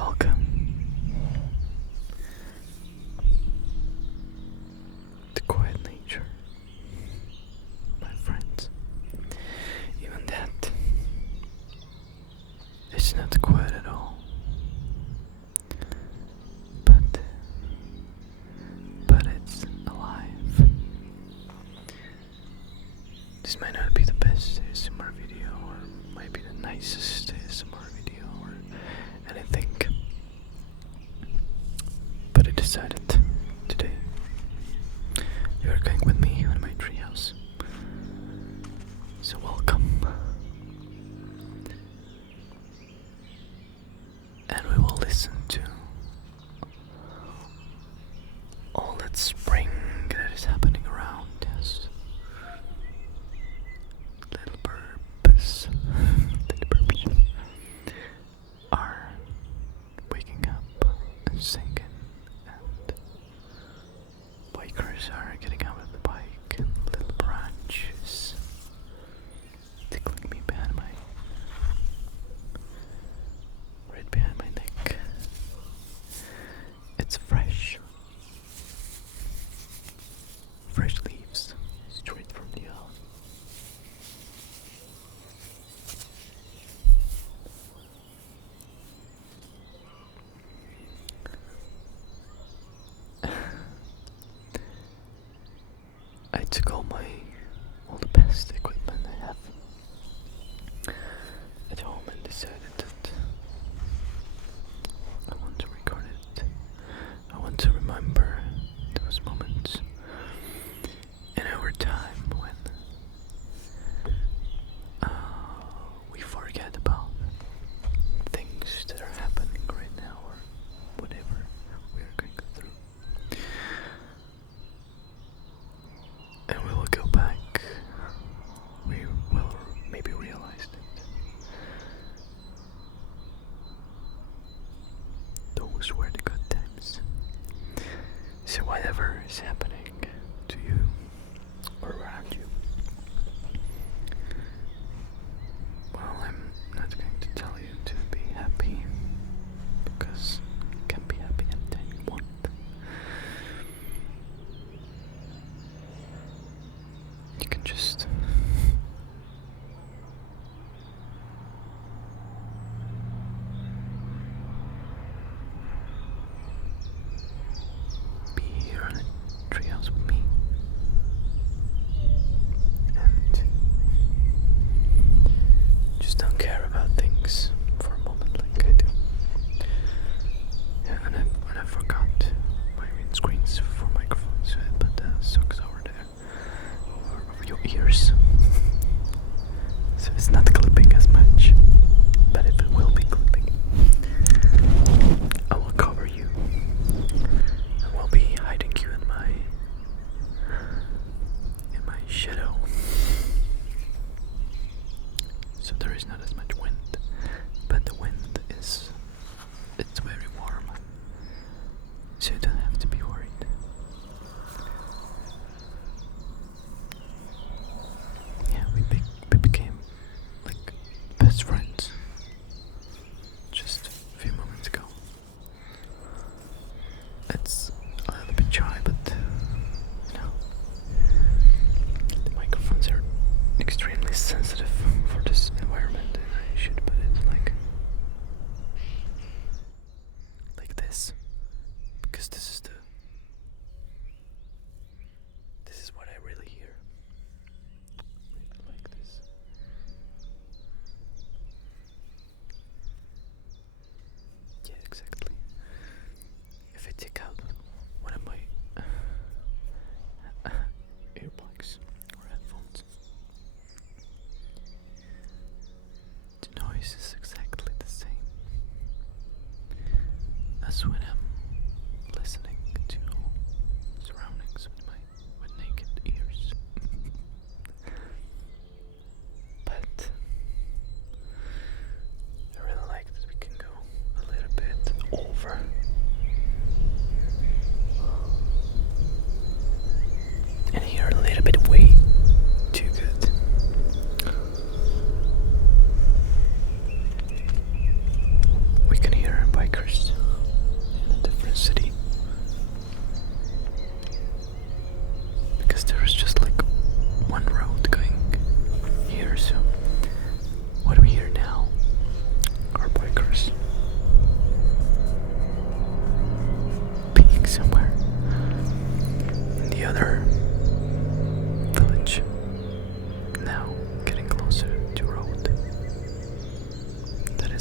Welcome to quiet nature, my friends. Even that, it's not quiet at all. But it's alive. This might not be the best ASMR video, or might be the nicest ASMR video, or anything. But I decided today you are going with me on my treehouse. So welcome. And we will listen to all that spring that is happening around us. Little birbs are waking up and singing, and bikers are getting out of the bike, and little branches tickling me right behind my neck. It's fresh leaves straight from the earth. I took all the best equipment I have at home and decided that I want to record it. I want to remember those moments in our time when we forget about things that are happening right now, or whatever we are going through. And we will go back. We will maybe realize that those were the good times. So whatever is happening to you or around you, well, I'm not going to tell you to be happy, because you can be happy anytime you want. You can just be here in a treehouse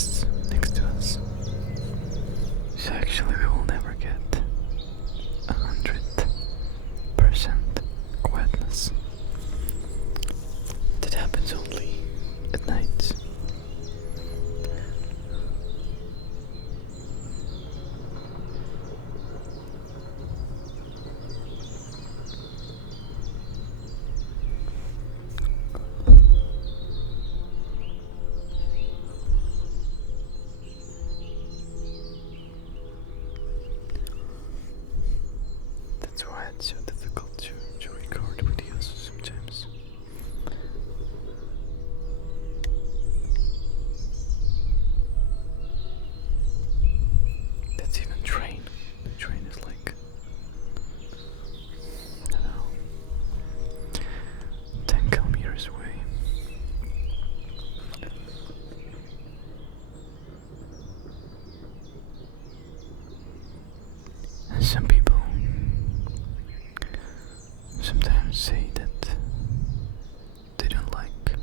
is next to us. So actually we will never get 100% quietness. That happens only at night. That's why it's so difficult to record videos sometimes. That's even train. The train is like, I don't know, 10 kilometers away. And some people sometimes say that they don't like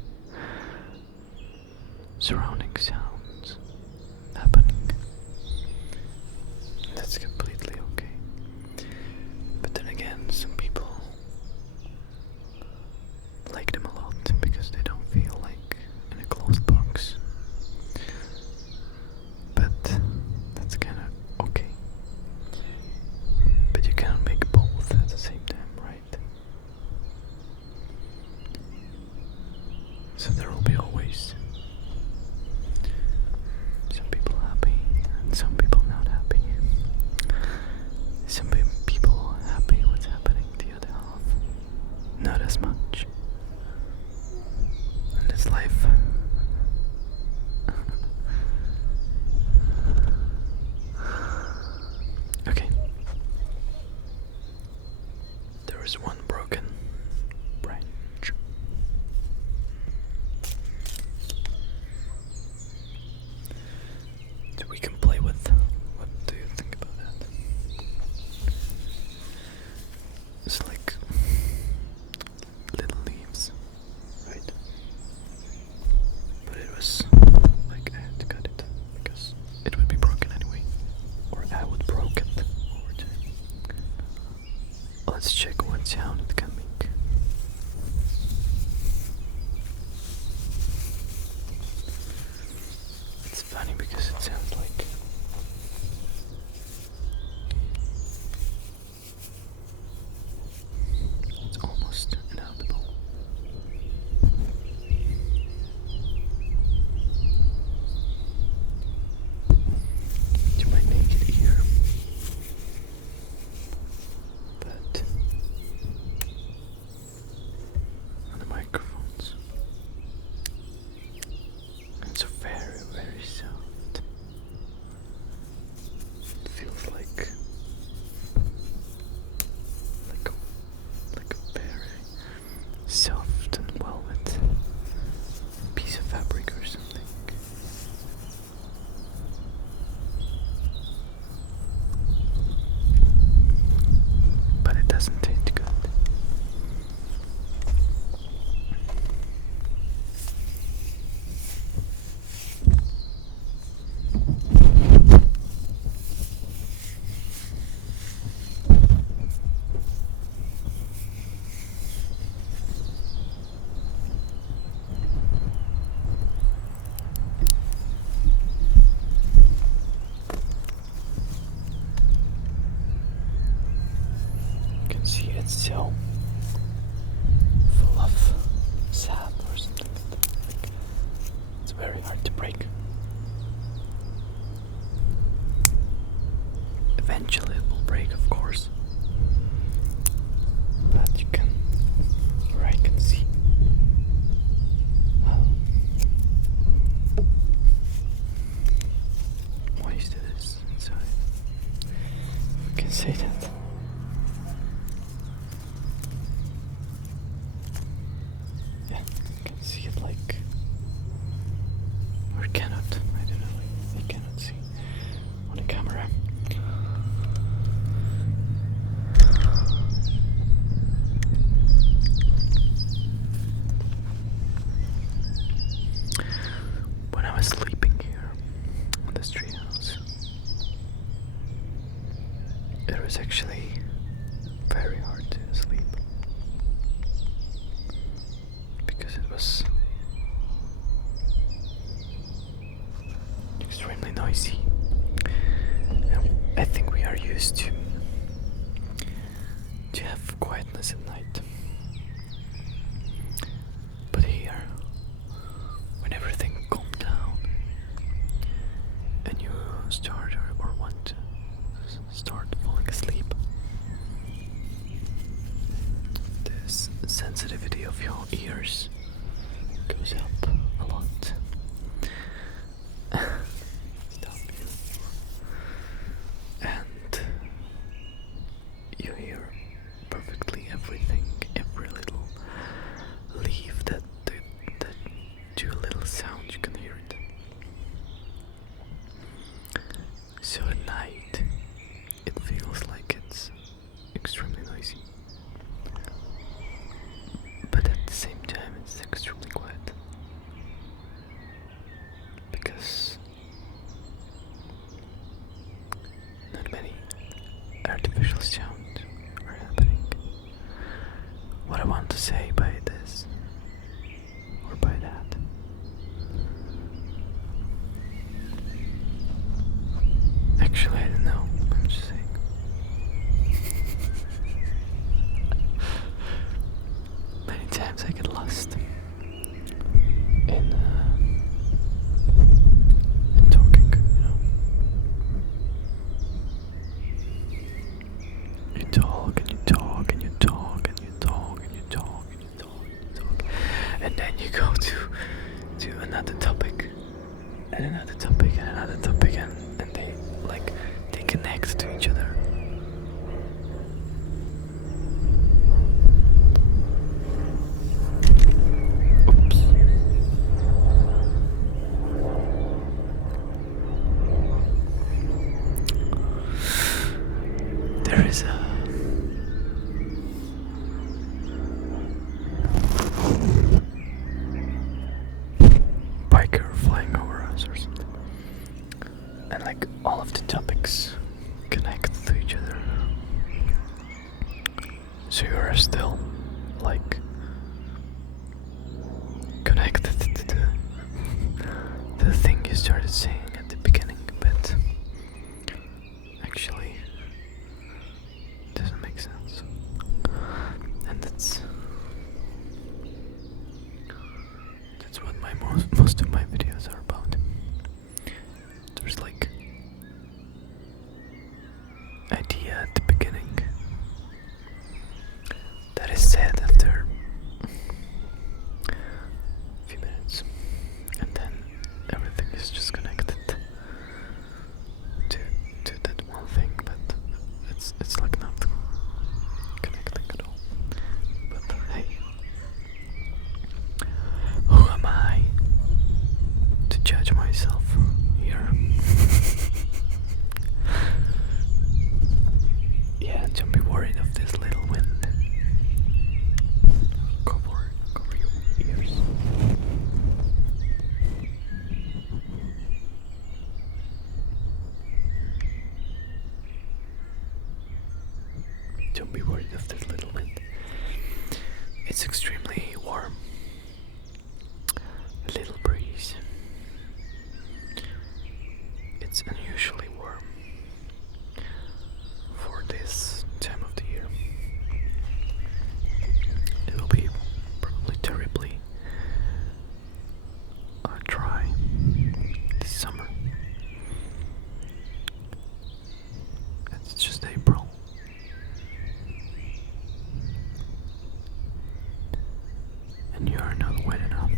surrounding sounds happening. That's completely okay. But then again, some people like them a lot because they don't feel like in a closed box. But that's kind of okay. But you cannot make both at the same time, right? So there will be always some people happy and some people not happy. Some people happy what's happening, the other half not as much. And it's life. Okay. There is one broken branch. So we can play with. What do you think about that? It's like little leaves, right? But it was like I had to cut it because it would be broken anyway, or I would broke it over time. Let's check what sound it can make. It's funny because it sounds like it's almost inaudible. To my naked ear, but on the microphones, it's very, very soft. It feels like a very soft and velvet piece of fabric or something. But it doesn't taste good. You can see it's so full of sap or something like that. It's very hard to break. Eventually it will break, of course. But you can, or I can see how moist it is inside. You can say that. Yeah, you can see it like, or cannot, I don't know, you cannot see on the camera. was actually very hard to sleep because it was extremely noisy. I think we are used to have quietness at night, but here, when everything calmed down and you start or want to start falling asleep, this sensitivity of your ears goes up a lot. Stop you. And you hear perfectly everything, every little leaf that do a little sound, you can hear it. So at night, it feels like it's extremely noisy, but at the same time it's extremely quiet, because not many artificial sounds are happening. What I want to say by this, or by that, actually I don't know, I'm just saying. Many times I get lost in talking, you know. You talk and you talk and you talk and you talk and you talk and you talk and you talk, and then you go to another topic and another topic and another topic, and they connect to each other. Oops. There is a biker flying over us or something, and like all of the topics connect to each other, so you are still like connected to the thing you started saying at the beginning, but actually it doesn't make sense. And that's what most of my videos are about. There's like idea at the beginning that is said after a few minutes, and then everything is just connected to that one thing, but it's like not connecting at all. But hey, who am I to judge myself here? Yeah, don't be worried of this little wind. Cover your ears. Don't be worried of this little wind. It's extremely warm. A little breeze. It's unusually warm for this time of the year. It will be probably terribly dry this summer. It's just April. And you are not wet enough.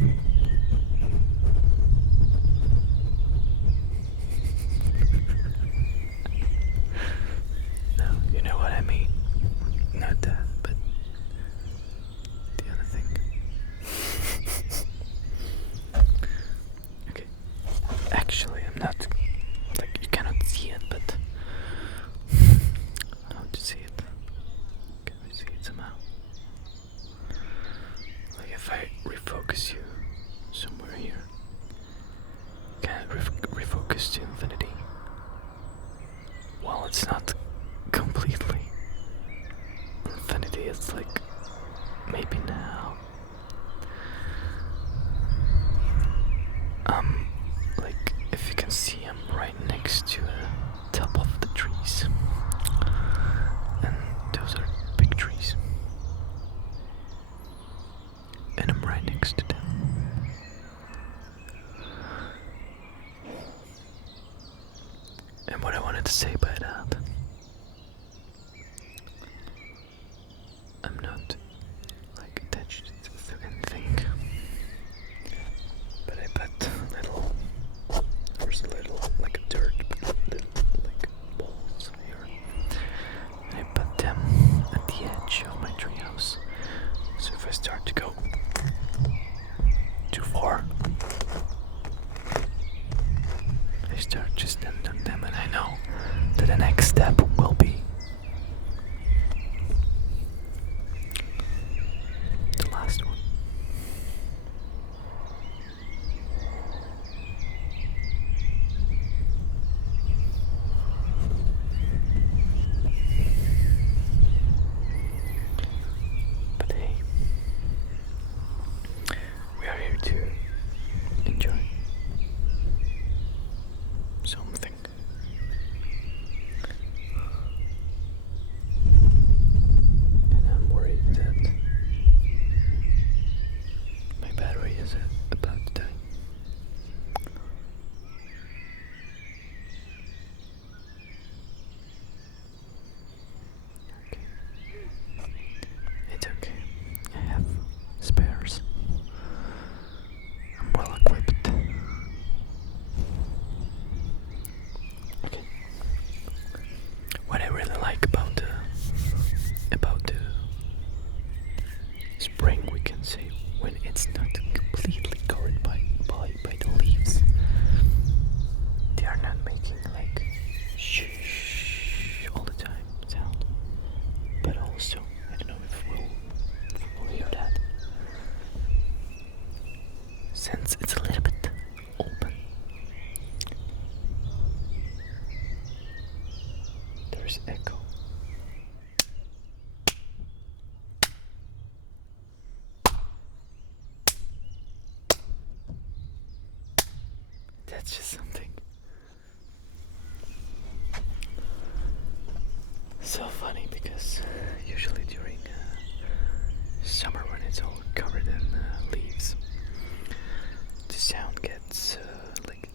No, you know what I mean. Not that, but the other thing. Okay. Actually, I'm not, like, you cannot see it, but how to see it? Can we see it somehow? Like if I refocus you somewhere here, can I refocus to infinity? Well, it's not completely can see, I'm right next to the top of the trees, and those are big trees, and I'm right next to them. And what I wanted to say by that, I'm not like attached to anything, but I put little, there's a little like a dirt, little like balls here. And I put them at the edge of my treehouse. So if I start to go too far, I start just standing on them, and I know that the next step will be the last one. But hey, we are here to enjoy something. And I'm worried that my battery is about to die. Okay. It's okay. I have spares. I'm well equipped. Okay. What I really like about the spring, we can say, when it's not completely covered by the leaves, they are not making like shh all the time sound, but also I don't know if we'll hear that, since it's a little bit open. There's echo. That's just something so funny, because usually during summer, when it's all covered in leaves, the sound gets like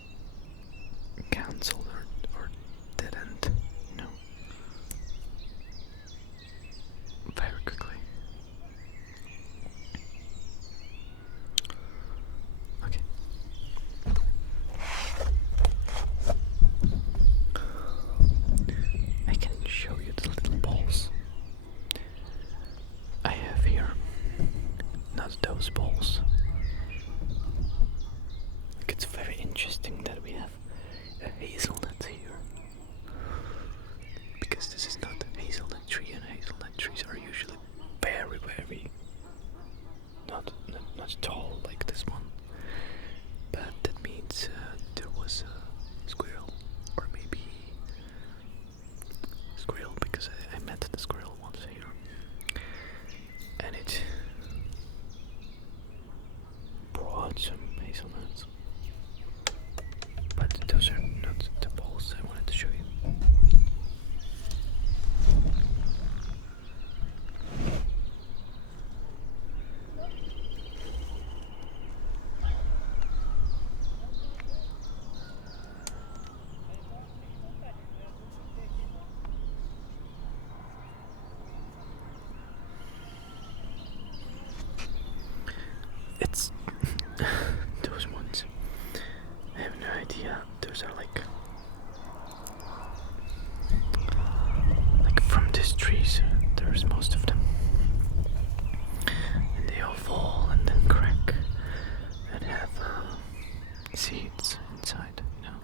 cancelled or dead end, you know, very quickly. Okay. I can show you the little balls I have here. Not those balls. It's very interesting that we have a hazelnut here, because this is not a hazelnut tree, and hazelnut trees are usually very, very not tall like this one. But that means there was a squirrel, or maybe squirrel, because I met the squirrel once here, and it brought some hazelnuts. But those are not the balls I wanted to show you. It's those ones. I have no idea. Those are like from these trees. There's most of them, and they all fall and then crack and have seeds inside. You know.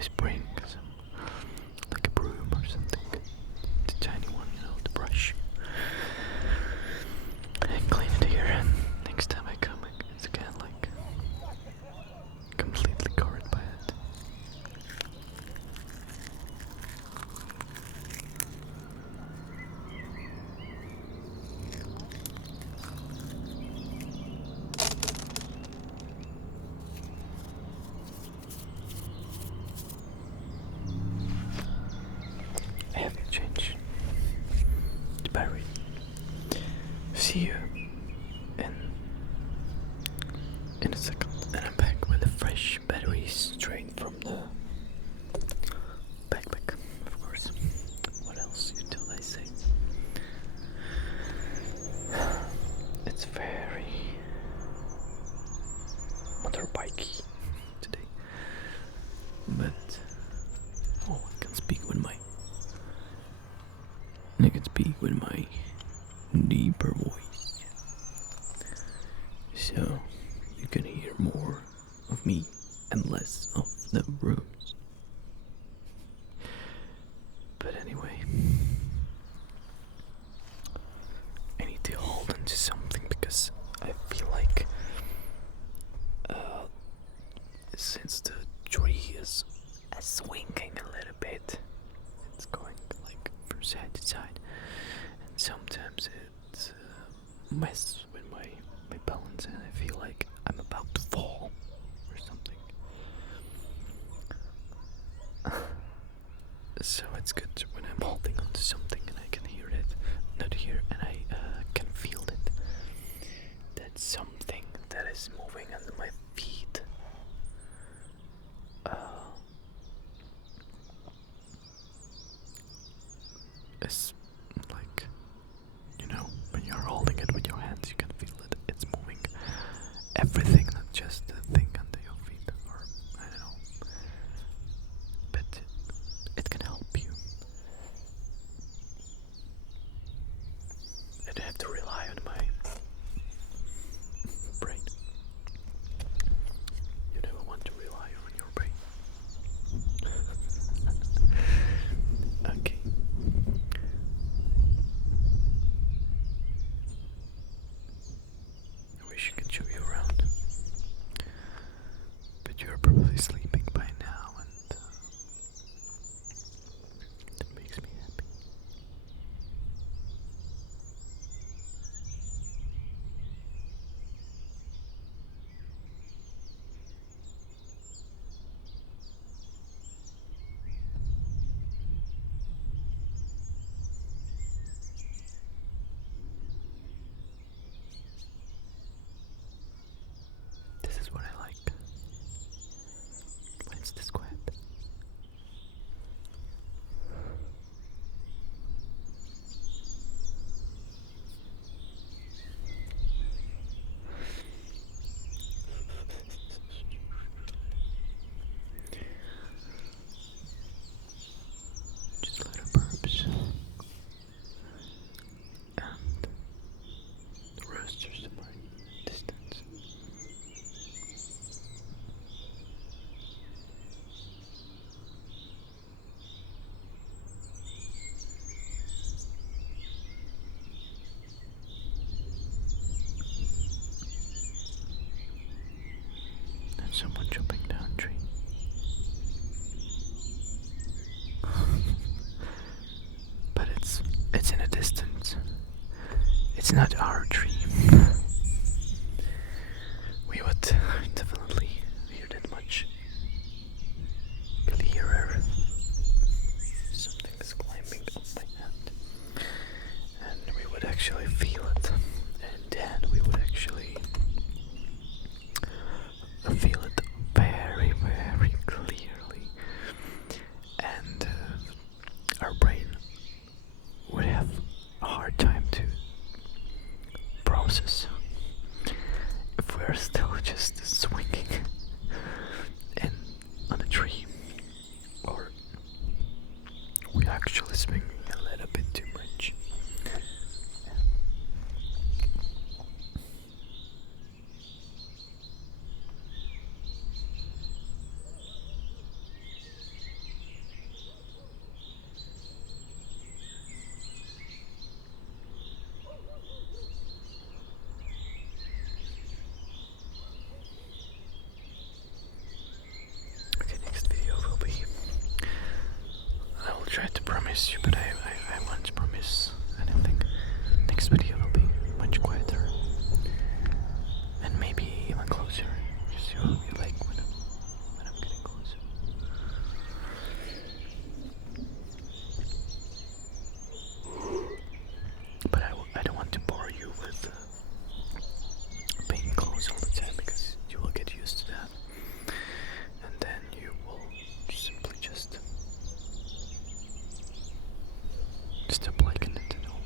always bring some, like a broom or something, the tiny one, you know, the brush, and clean it here. And next time I come, it's again like completely covered by it. I have to change the battery. See you in a second, and I'm back with the fresh batteries straight from the backpack, of course. What else till I say? It's very motorbikey today, but I can speak with my deeper voice, so you can hear more of me and less of the rooms. But anyway, I need to hold on to something because I feel like since the tree is swinging a little bit, it's going like from side to side, and sometimes it messes with my balance, and I feel like I'm about to fall or something. So it's good when I'm holding onto something and I can hear it, not hear, and I can feel it. That's something that is moving under my feet. It's like, you know, when you're holding it with your hands, you can feel it. It's moving everything, not just the thing under your feet, or I don't know. But it can help you. I don't have to rely on my brain. You never want to rely on your brain. Okay. I wish I could show you around, but you're probably sleeping by now, and that makes me happy. This is what I like. When it's this quiet. Just little Birbs and the roosters in my distance. And someone jumping down a tree. But it's in a distance. It's not our tree. We would definitely hear that much clearer. Something is climbing up my hand, and we would actually feel it, and then we would actually feel it very, very clearly, and our brain would have a hard time to promise you, but I won't promise anything. Next video will be much quieter and maybe even closer. Just you like when I'm getting closer. But I don't want to bore you with being close all the time, because you will get used to that, and then you will simply just stop liking it at all.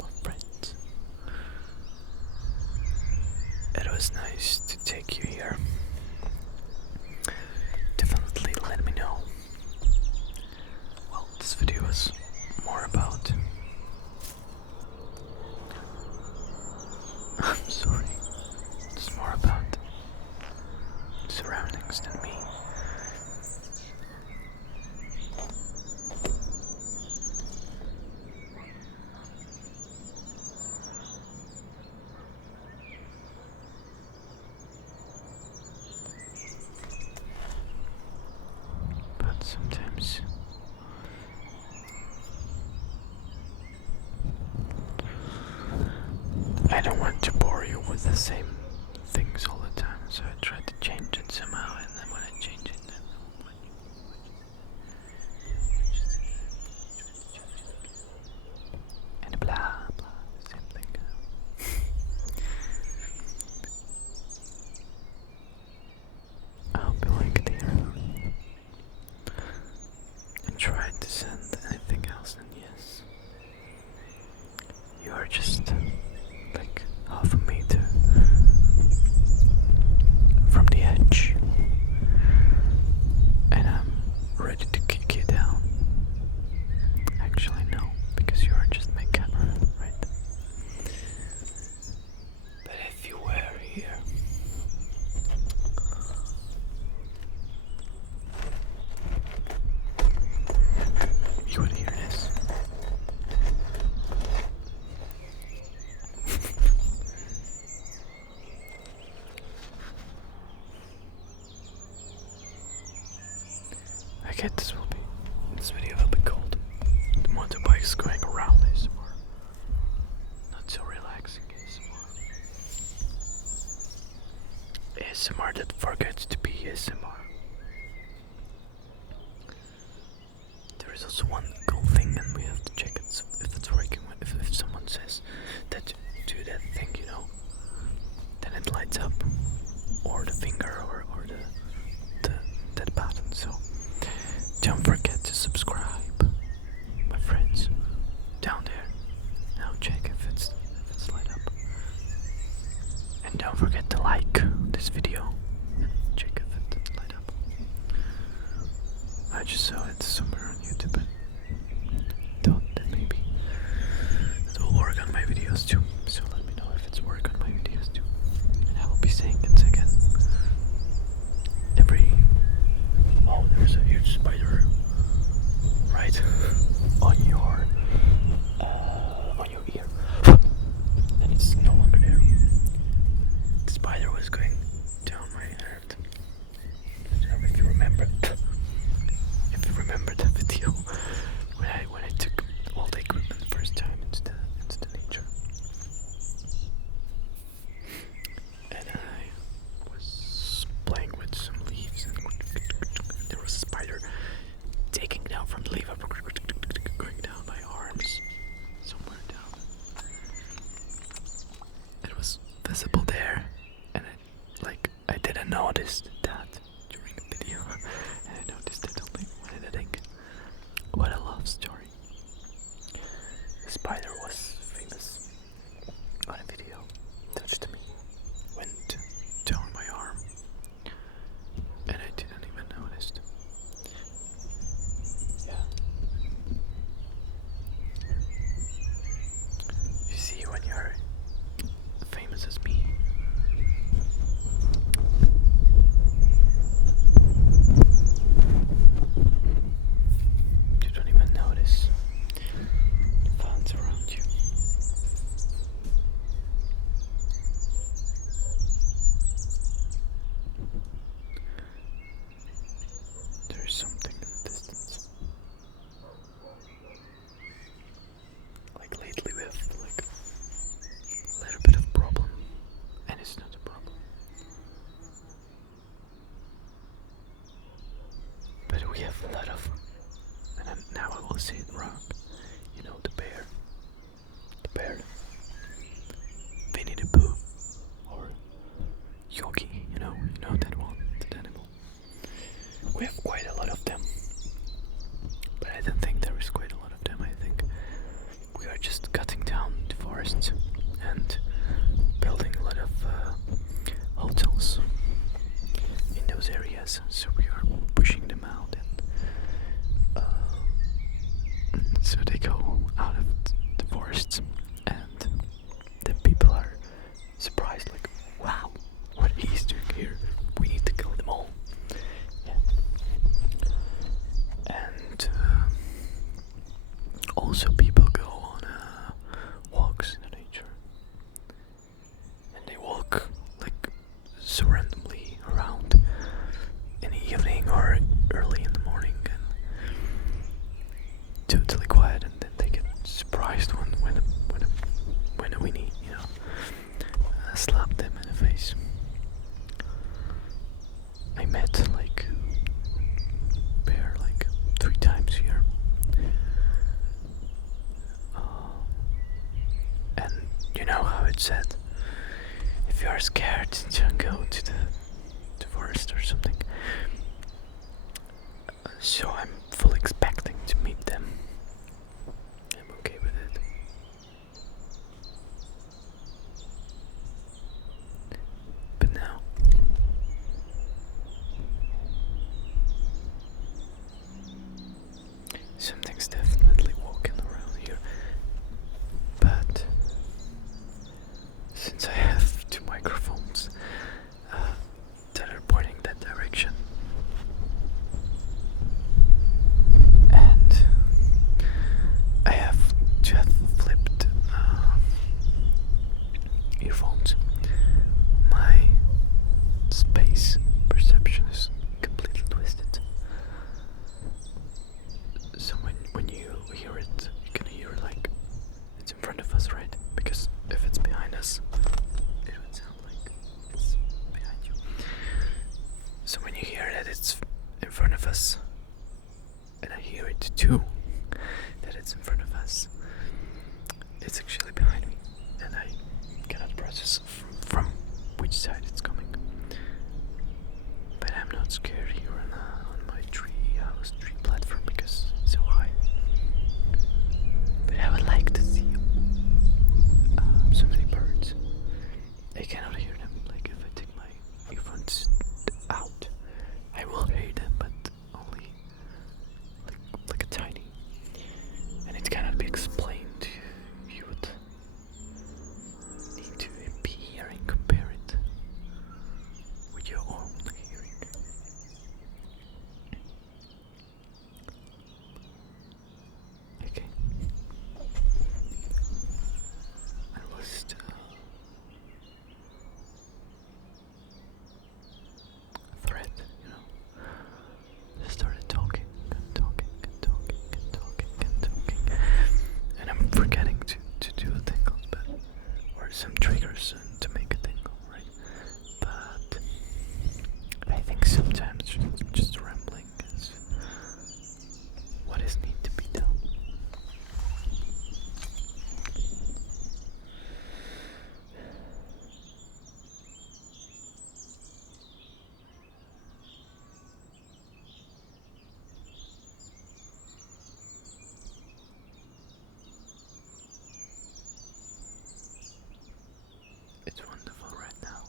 My friends, it was nice to take you here. Definitely let me know. Well, this video was more about I'm sorry. It's more about surroundings than me. But sometimes I don't want to bore you with the same things all the time, so I try to change it somehow, and then when I change it, then and blah blah, same thing. I hope you liked it here. And try to send anything else, and yes, you are just like half a meter from the edge, and I'm ready to kick you down. Actually, no, because you are just my camera, right? But if you were here, you would hear this. I get this video will be called "The Motorbikes Going Around ASMR." Not so relaxing ASMR. ASMR that forgets to be ASMR. There is also one cool thing, and we have to check it if it's working. If someone says that do that thing, you know, then it lights up, or the finger, or that button. So don't forget to subscribe, my friends. Down there. Now check if it's light up. And don't forget to like this video. Check if it's light up. I just saw it somewhere on YouTube and thought that maybe it will work on my videos too. So let me know if it's work on my videos too. And I will be saying it again. Oh, there's a huge spider right on your ear, and it's no longer there. The spider was going down my hand. If you remember the video when I took all the equipment the first time into nature, and I was playing with some leaves, and there was a spider taking down from the leaf, going down my arms, somewhere down. It was visible there, and I didn't notice that during the video, and I noticed it only when editing. What a love story. The spider was famous on a video, touched me, went down my arm, and I didn't even notice. Yeah. You see, when you're famous as me, you don't even notice fans around and now I will say it wrong. You know, the bear, Winnie the Pooh, or Yogi. You know that one, that animal. We have quite a lot of them, but I don't think there is quite a lot of them. I think we are just cutting down the forests and building a lot of hotels in those areas. So we are pushing them out, and so they go out of the forests, and then people are surprised, like, wow, what he's doing here. We need to kill them all. Yeah. And also people go on walks in the nature, and they walk like so randomly around in the evening or early in the morning, and totally quiet, and then they get surprised when a Winnie, slap them in the face. I met like bear like 3 times here, and you know how it's said, if you are scared, don't go to the forest or something. So I'm fully expecting to meet them. I'm okay with it. But now something's definitely walking around here. But since I have 2 microphones that are pointing that direction, and I have to have flipped earphones, my space perception is completely twisted. So when you hear it, you can hear like it's in front of us, right? Because if it's behind us, it would sound like it's behind you. So when you hear that it's in front of us, and I hear it too, that it's in front of us, it's actually behind me, and I cannot process from which side it's coming. But I'm not scared here on my tree platform because it's so high. But I would like to see so many birds. I cannot hear them. Like if I take my earphones out, I will hear them, but only like a tiny. And it cannot be explained. You would need to be here and compare it with your own hearing. Okay. I was a thread, Just started talking and talking and talking and talking and talking, and I'm forgetting to do the tingles, or some triggers to make a tingle, right? But I think sometimes just rambling is what is need to be done. It's wonderful right now.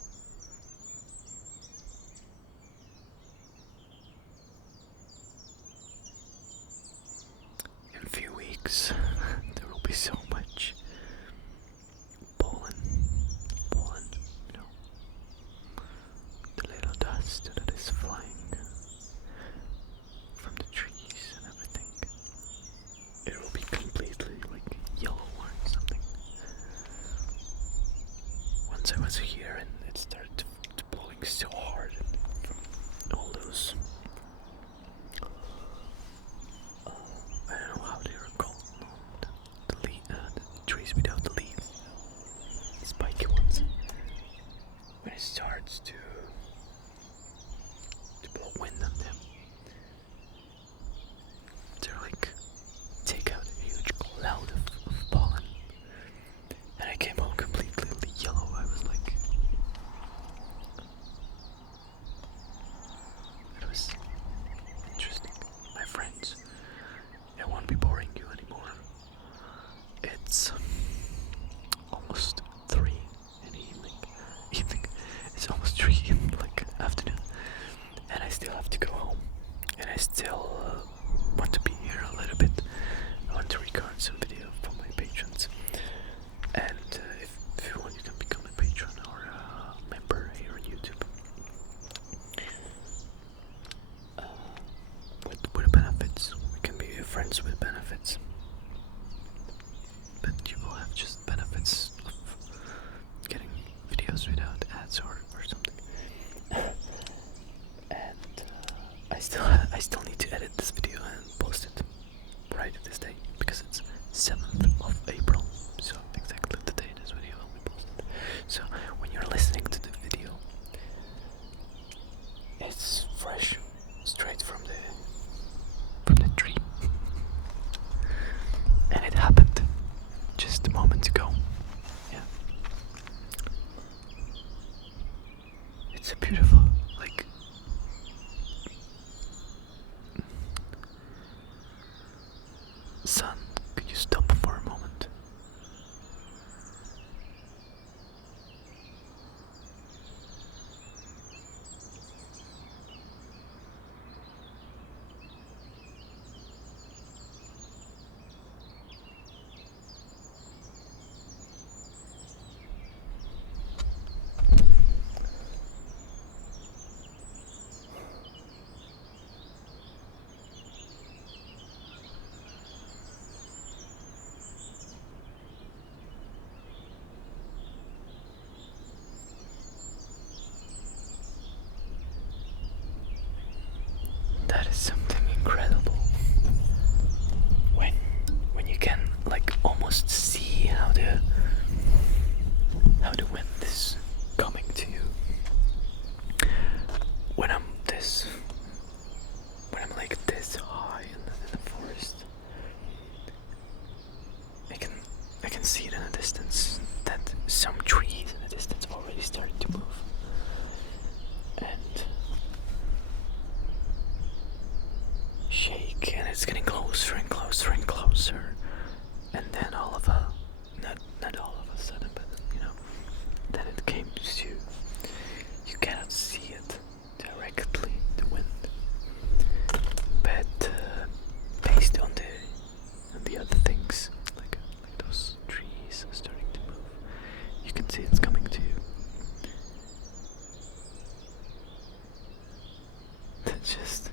In a few weeks, there will be so much pollen, the little dust that is flying from the trees and everything. It will be completely like yellow or something. Once I was here and it started to blowing so hard from all those I don't know how they are called, the trees without the leaves, the spiky ones. When it starts to blow wind on them, still want to be here a little bit. I want to record some video for my patrons, and if you want, you can become a patron or a member here on YouTube. With benefits, we can be friends with benefits, but you will have just benefits of getting videos without ads or something. And I still need to edit this video and post it right this day because it's 7th of April, so exactly the day this video will be posted. So when you're listening to the video, it's fresh, straight from the tree, and it happened just a moment ago. Yeah, it's a beautiful, like, sun. Could you stop for a moment? That is something incredible. When you can like almost see how the wind is coming to you. When I'm like this high in the forest, I can see it in the distance that some trees in the distance already started to move. And shake, and it's getting closer and closer and closer, and then not all of a sudden, but then it came to you. You cannot see it directly, the wind, but based on the other things, like those trees starting to move, you can see it's coming to you. That's just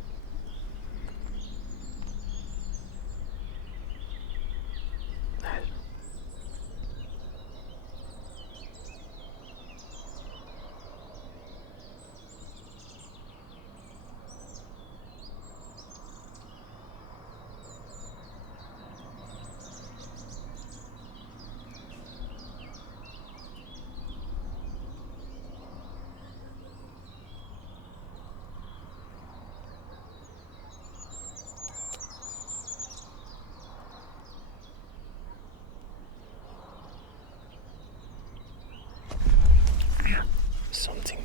something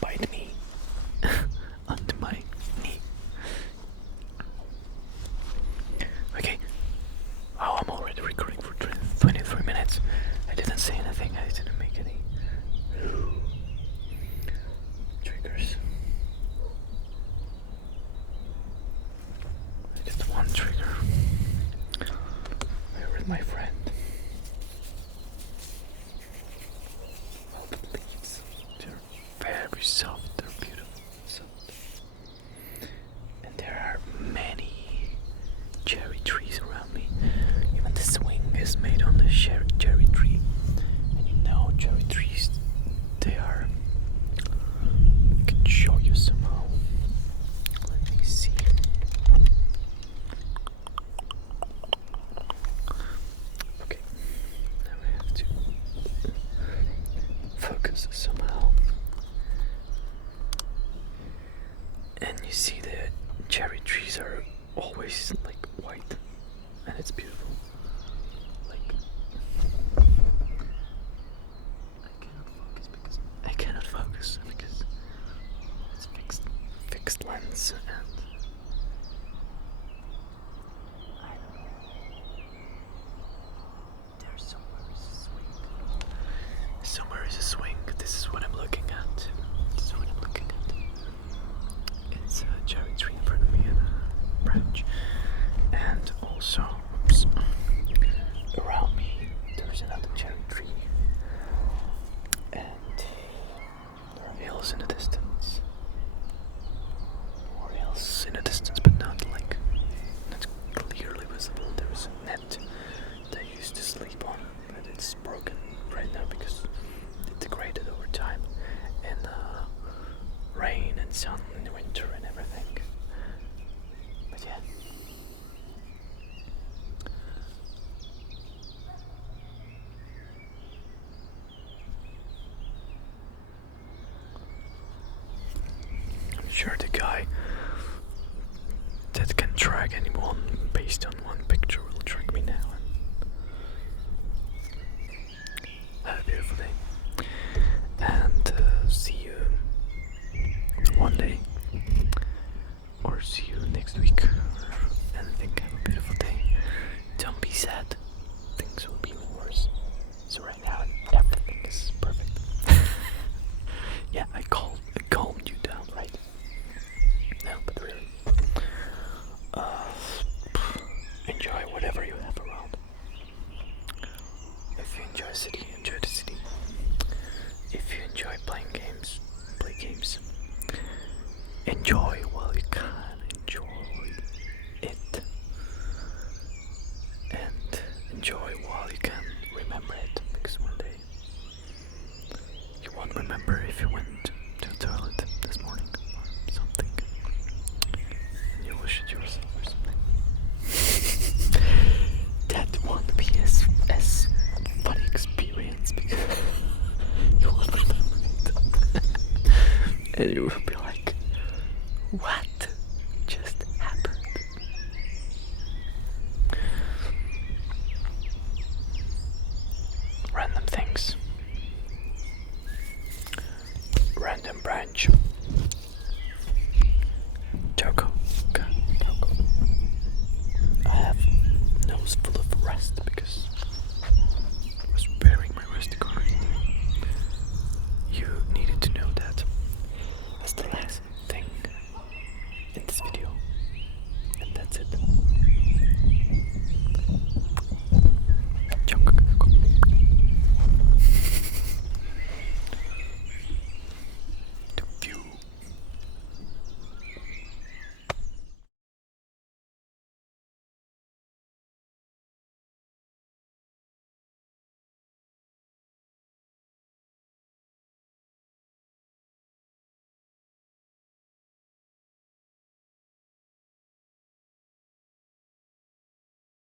bite me onto my knee. Okay. Oh, I'm already recording for 23 minutes. I didn't say anything. I didn't make any triggers. I did one trigger. Where is my friend? Very soft, they're beautiful, soft. And there are many cherry trees around me. Even the swing is made on the cherry tree. And cherry trees, they are. I can show you somehow. Let me see. Okay, now I have to focus somehow. And you see the cherry trees are always like white, and it's beautiful. Like, I cannot focus because it's fixed lens, and I don't know. There's somewhere is a swing. Somewhere is a swing. This is what I'm looking at. It's a cherry tree in front of me, and Oriels in the distance. Oriels in the distance, but not like not clearly visible. There was a net that I used to sleep on, but it's broken right now because it degraded over time in rain and sun in the winter and everything. But yeah. I'm sure the guy that can track anyone based on one picture will track me now. Have a beautiful day. And see you one day. Or see you next week. And I think have a beautiful day. Don't be sad. Things will be worse. So right now everything is perfect. Yeah, I calmed you down, right? No, but really. Enjoy whatever you have around. If you enjoy city, enjoy the city. If you enjoy playing games, play games. Enjoy while you can. Enjoy it. And enjoy while you can remember it. Because one day you won't remember if you went to the toilet this morning or something. And you will shit yourself or something. That won't be as funny experience because you will remember it. And you will be like, what just happened? Random things. Random branch.